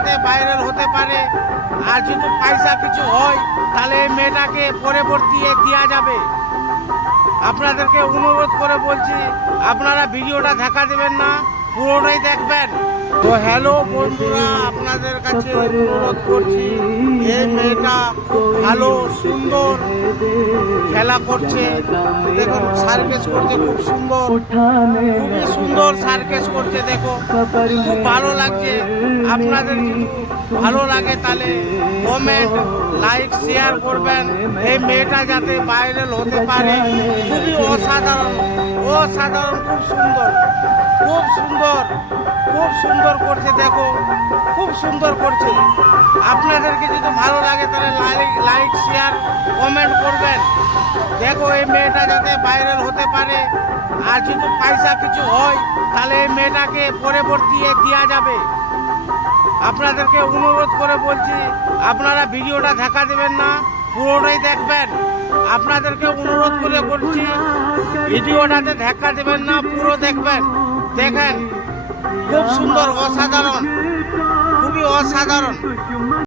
যাতে ভাইরাল হতে পারে, আর যদি পয়সা কিছু হয় তাহলে এই মেয়েটাকে পরবর্তী দেওয়া যাবে। আপনাদেরকে অনুরোধ করে বলছি, আপনারা ভিডিওটা ধাক্কা দেবেন না, পুরোটাই দেখবেন। তো হ্যালো বন্ধুরা, আপনাদের কাছে অনুরোধ করছি, এই মেয়েটা খুব ভালো সুন্দর খেলা করছে। দেখুন সার্কেস করছে, খুব সুন্দর, খুবই সুন্দর সার্কেস করছে। দেখো খুব ভালো লাগছে। আপনাদের যদি ভালো লাগে তাহলে কমেন্ট, লাইক, শেয়ার করবেন। এই মেয়েটা যাতে ভাইরাল হতে পারে। খুবই অসাধারণ, অসাধারণ, খুব সুন্দর, খুব সুন্দর, খুব সুন্দর করছে। দেখো খুব সুন্দর করছে। আপনাদেরকে যদি ভালো লাগে তাহলে লাইক, শেয়ার, কমেন্ট করবেন। দেখো এই মেয়েটা যাতে ভাইরাল হতে পারে, আর যদি পয়সা কিছু হয় তাহলে এই মেয়েটাকে পরবর্তী দেওয়া যাবে। আপনাদেরকে অনুরোধ করে বলছি, আপনারা ভিডিওটা ধাক্কা দেবেন না, পুরোটাই দেখবেন। আপনাদেরকে অনুরোধ করে বলছি, ভিডিওটাতে ধাক্কা দেবেন না, পুরো দেখবেন। দেখেন খুব সুন্দর, অসাধারণ, খুবই অসাধারণ।